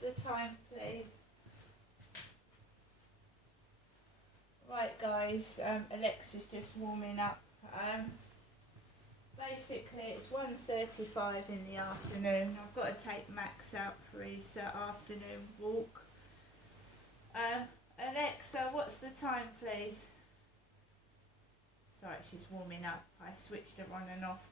the time, please? Right, guys, Alexa's just warming up. Basically, it's 1:35 in the afternoon. I've got to take Max out for his afternoon walk. Alexa, what's the time, please? Sorry, she's warming up. I switched her on and off.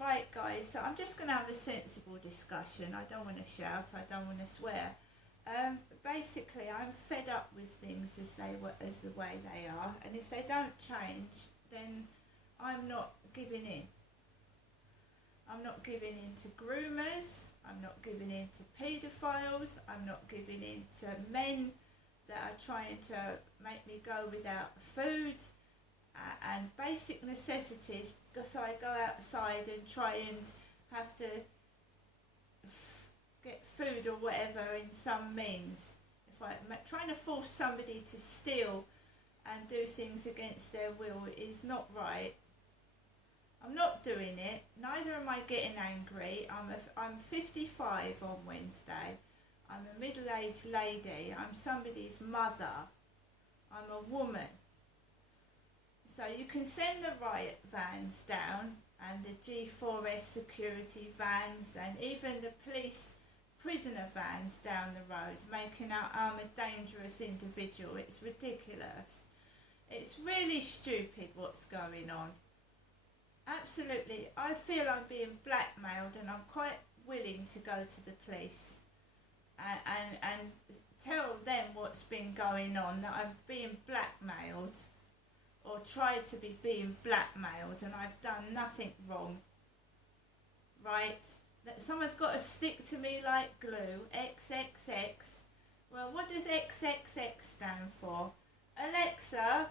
Right, guys, so I'm just going to have a sensible discussion. I don't want to shout, I don't want to swear. Basically, I'm fed up with things as the way they are, and if they don't change, then I'm not giving in. I'm not giving in to groomers, I'm not giving in to paedophiles, I'm not giving in to men that are trying to make me go without food and basic necessities, so I go outside and try and have to get food or whatever in some means. If I'm trying to force somebody to steal and do things against their will is not right. I'm not doing it. Neither am I getting angry. I'm 55 on Wednesday. I'm a middle-aged lady. I'm somebody's mother. I'm a woman. So you can send the riot vans down and the G4S security vans and even the police prisoner vans down the road, making out I'm a dangerous individual. It's ridiculous. It's really stupid what's going on. Absolutely. I feel I'm being blackmailed, and I'm quite willing to go to the police and tell them what's been going on, that I'm being blackmailed or tried to be being blackmailed, and I've done nothing wrong. Right? That someone's got to stick to me like glue. XXX. Well, what does XXX stand for? Alexa,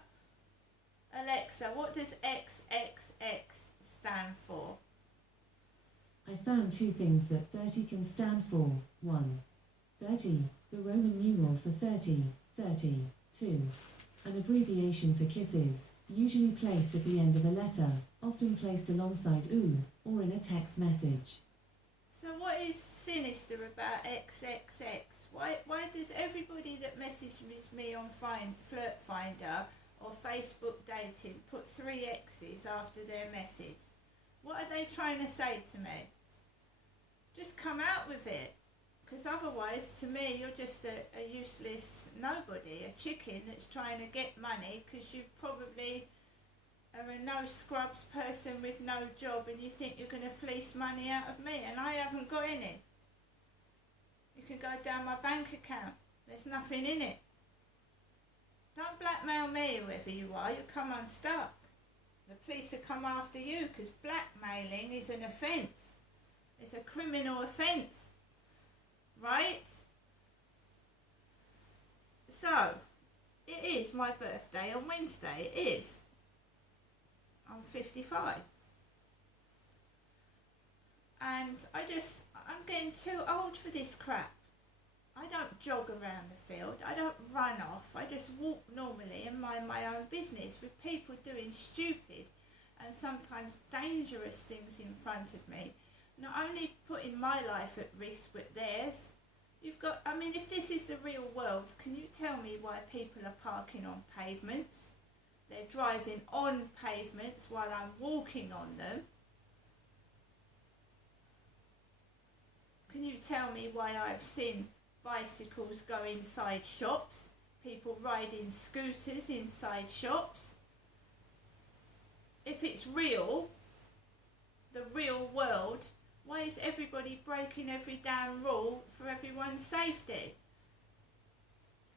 what does XXX stand for? I found two things that 30 can stand for. 1. 30, the Roman numeral for 30, 30. 2. An abbreviation for kisses, usually placed at the end of a letter, often placed alongside OO, or in a text message. So what is sinister about XXX? Why does everybody that messages me on Flirt Finder or Facebook dating put 3 X's after their message? What are they trying to say to me? Just come out with it. Because otherwise, to me, you're just a useless nobody, a chicken that's trying to get money because you probably are a no scrubs person with no job, and you think you're going to fleece money out of me, and I haven't got any. You can go down my bank account. There's nothing in it. Don't blackmail me, whoever you are. You come unstuck. The police will come after you because blackmailing is an offence. It's a criminal offence. Right? So, it is my birthday on Wednesday. It is. I'm 55. And I'm getting too old for this crap. I don't jog around the field. I don't run off. I just walk normally and mind my own business with people doing stupid and sometimes dangerous things in front of me. Not only putting my life at risk, but theirs. If this is the real world, can you tell me why people are parking on pavements? They're driving on pavements while I'm walking on them. Can you tell me why I've seen bicycles go inside shops? People riding scooters inside shops? If it's real, the real world, why is everybody breaking every damn rule for everyone's safety?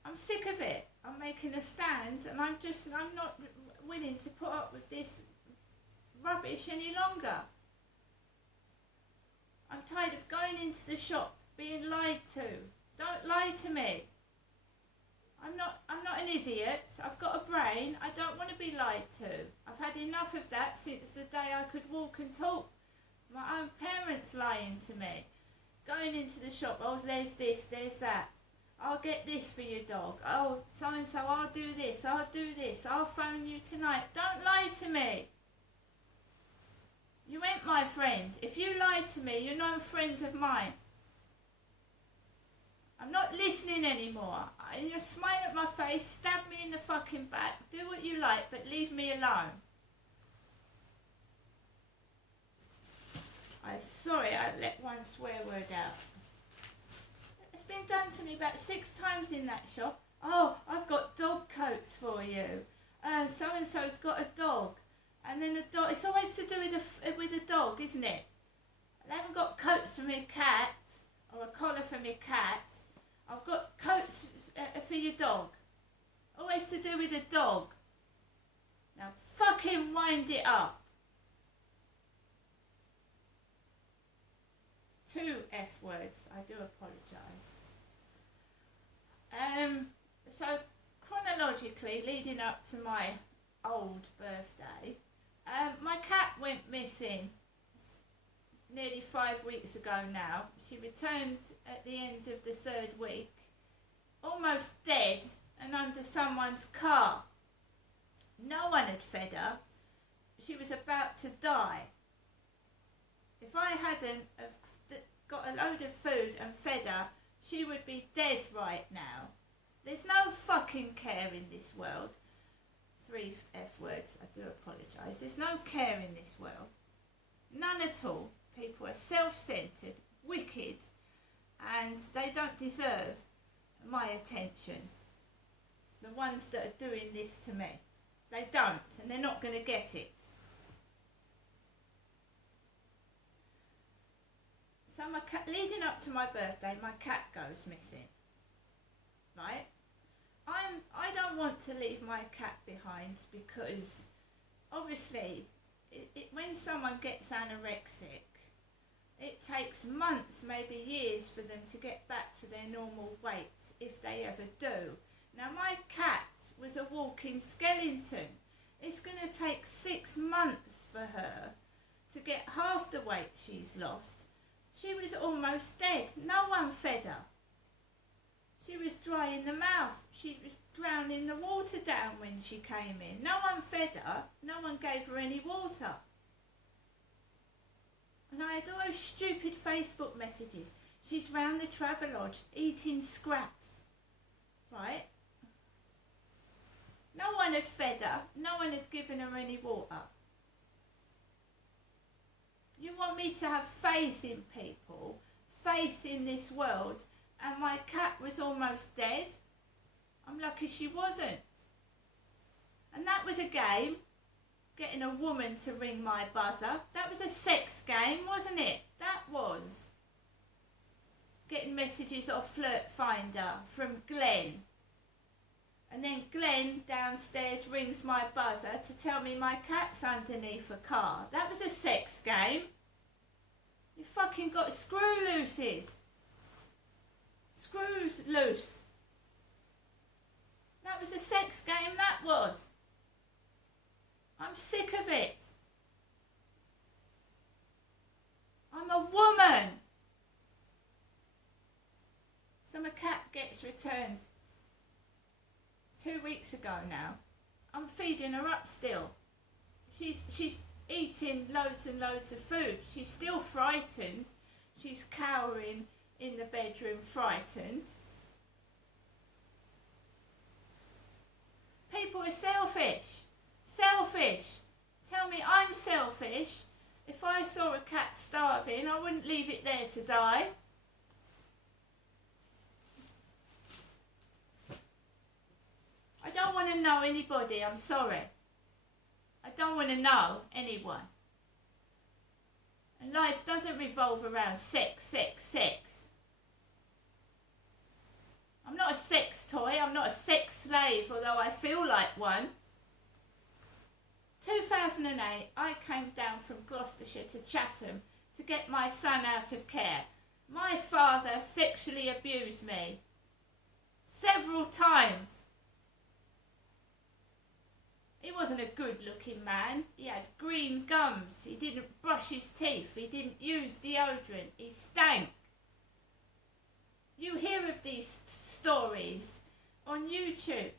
I'm sick of it. I'm making a stand, and I'm not willing to put up with this rubbish any longer. I'm tired of going into the shop being lied to. Don't lie to me. I'm not an idiot. I've got a brain. I don't want to be lied to. I've had enough of that since the day I could walk and talk. My own parents lying to me. Going into the shop, oh, there's this, there's that. I'll get this for your dog. Oh, so-and-so, I'll do this, I'll phone you tonight. Don't lie to me. You ain't my friend. If you lie to me, you're no friend of mine. I'm not listening anymore. You smile at my face, stab me in the fucking back, do what you like, but leave me alone. Sorry, I let one swear word out. It's been done to me about 6 times in that shop. Oh, I've got dog coats for you. So-and-so's got a dog. And then the dog, it's always to do with a dog, isn't it? I haven't got coats for my cat, or a collar for my cat. I've got coats for your dog. Always to do with a dog. Now fucking wind it up. 2 F words. I do apologise. So chronologically, leading up to my old birthday, my cat went missing nearly 5 weeks ago now. She returned at the end of the 3rd week, almost dead and under someone's car. No one had fed her. She was about to die. If I hadn't have got a load of food and fed her, she would be dead right now. There's no fucking care in this world. 3 F words, I do apologise. There's no care in this world. None at all. People are self-centred, wicked, and they don't deserve my attention. The ones that are doing this to me. They don't, and they're not going to get it. So my cat, leading up to my birthday, my cat goes missing. Right? I don't want to leave my cat behind because obviously when someone gets anorexic, it takes months, maybe years for them to get back to their normal weight, if they ever do. Now my cat was a walking skeleton. It's going to take 6 months for her to get half the weight she's lost. She was almost dead. No one fed her. She was dry in the mouth. She was drowning the water down when she came in. No one fed her. No one gave her any water. And I had all those stupid Facebook messages. She's round the Travelodge eating scraps. Right? No one had fed her. No one had given her any water. You want me to have faith in people, faith in this world, and my cat was almost dead? I'm lucky she wasn't. And that was a game, getting a woman to ring my buzzer. That was a sex game, wasn't it? That was. Getting messages off Flirt Finder from Glenn. And then Glenn downstairs rings my buzzer to tell me my cat's underneath a car. That was a sex game. You fucking got screw looses. Screws loose. That was a sex game, that was. I'm sick of it. I'm a woman. So my cat gets returned 2 weeks ago now. I'm feeding her up still. She's eating loads and loads of food. She's still frightened. She's cowering in the bedroom, frightened. People are selfish. Selfish. Tell me I'm selfish. If I saw a cat starving, I wouldn't leave it there to die. I don't want to know anybody, I'm sorry. I don't want to know anyone. And life doesn't revolve around sex, sex, sex. I'm not a sex toy, I'm not a sex slave, although I feel like one. 2008, I came down from Gloucestershire to Chatham to get my son out of care. My father sexually abused me several times. He wasn't a good-looking man. He had green gums. He didn't brush his teeth. He didn't use deodorant. He stank. You hear of these stories on YouTube.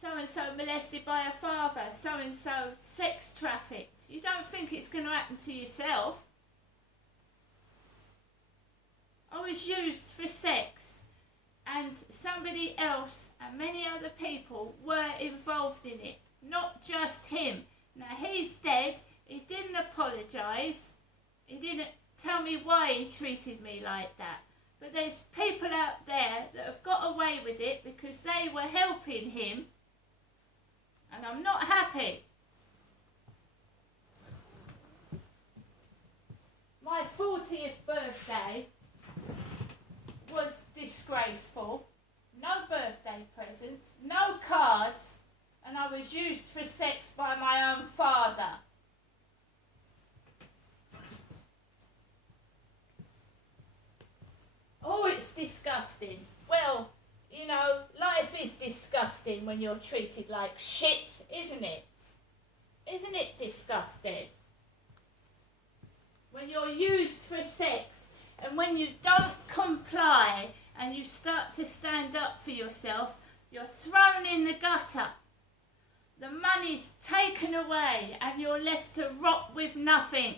So-and-so molested by a father. So-and-so sex trafficked. You don't think it's going to happen to yourself. Oh, was used for sex, and somebody else and many other people were involved in it, not just him. Now he's dead, he didn't apologise, he didn't tell me why he treated me like that. But there's people out there that have got away with it because they were helping him, and I'm not happy. My 40th birthday was disgraceful. No birthday presents, no cards, and I was used for sex by my own father. Oh, it's disgusting. Well, you know, life is disgusting when you're treated like shit, isn't it? Isn't it disgusting? When you're used for sex, and when you don't comply and you start to stand up for yourself, you're thrown in the gutter. The money's taken away and you're left to rot with nothing.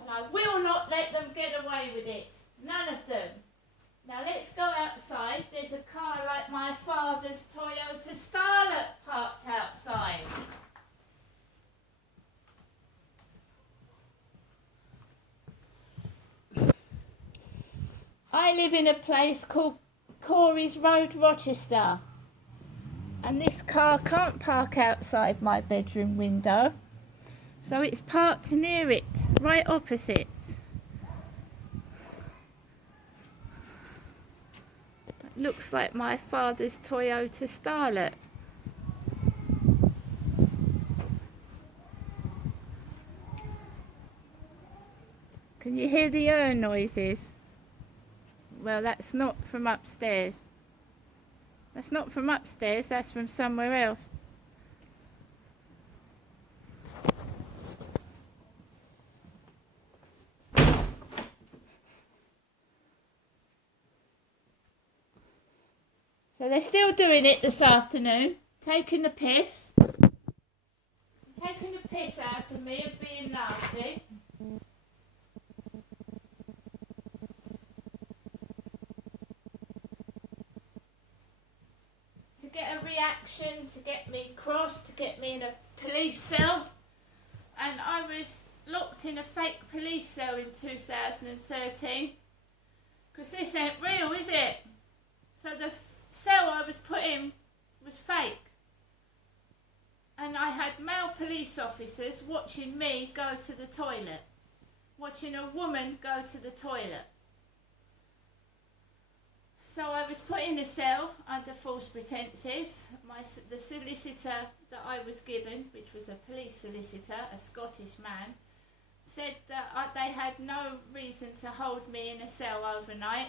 And I will not let them get away with it. None of them. Now let's go outside. There's a car like my father's Toyota Starlet parked outside. I live in a place called Corey's Road, Rochester. And this car can't park outside my bedroom window. So it's parked near it, right opposite. It looks like my father's Toyota Starlet. Can you hear the noises? Well, that's not from upstairs. That's not from upstairs, that's from somewhere else. So they're still doing it this afternoon, taking the piss. Taking the piss out of me and being nasty. To get a reaction, to get me cross, to get me in a police cell. And I was locked in a fake police cell in 2013. Because this ain't real, is it? So the cell I was put in was fake. And I had male police officers watching me go to the toilet. Watching a woman go to the toilet. So I was put in a cell under false pretences. The solicitor that I was given, which was a police solicitor, a Scottish man, said that they had no reason to hold me in a cell overnight,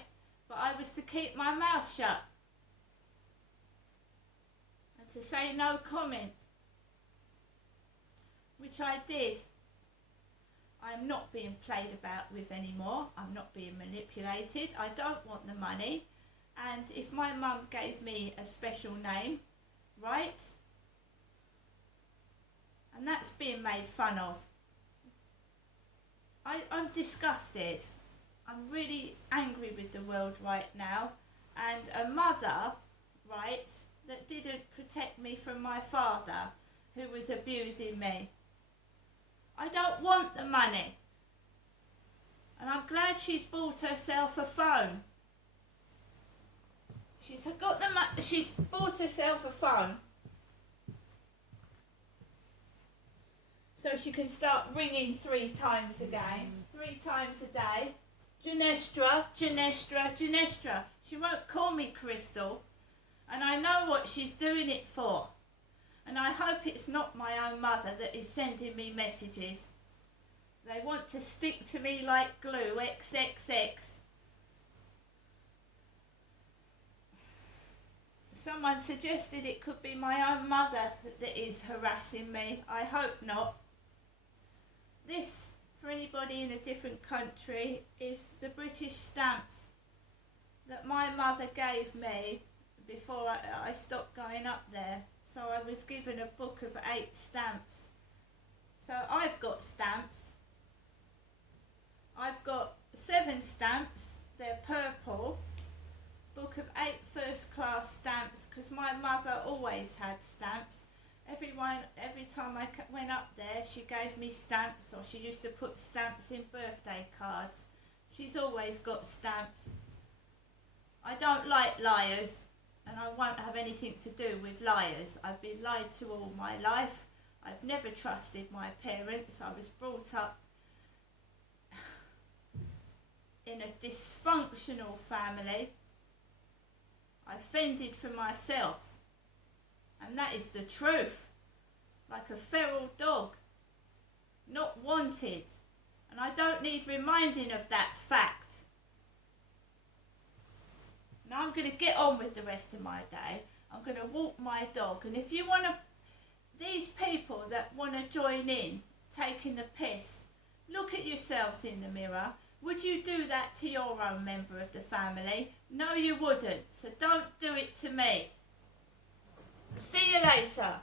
but I was to keep my mouth shut and to say no comment, which I did. I'm not being played about with anymore. I'm not being manipulated. I don't want the money. And if my mum gave me a special name, right? And that's being made fun of. I'm disgusted. I'm really angry with the world right now. And a mother, right, that didn't protect me from my father, who was abusing me. I don't want the money. And I'm glad she's bought herself a phone. She's bought herself a phone so she can start ringing 3 times again, 3 times a day. Ginestra, Ginestra, Ginestra. She won't call me Crystal, and I know what she's doing it for. And I hope it's not my own mother that is sending me messages. They want to stick to me like glue, XXX. Someone suggested it could be my own mother that is harassing me. I hope not. This, for anybody in a different country, is the British stamps that my mother gave me before I stopped going up there. So I was given a book of 8 stamps. So I've got stamps. because my mother always had stamps. Every time I went up there, she gave me stamps, or she used to put stamps in birthday cards. She's always got stamps. I don't like liars, and I won't have anything to do with liars. I've been lied to all my life. I've never trusted my parents. I was brought up in a dysfunctional family. I fended for myself, and that is the truth. Like a feral dog, not wanted, and I don't need reminding of that fact. Now I'm going to get on with the rest of my day. I'm going to walk my dog, and if you want to, these people that want to join in taking the piss, look at yourselves in the mirror. Would you do that to your own member of the family? No, you wouldn't, so don't do it to me. See you later.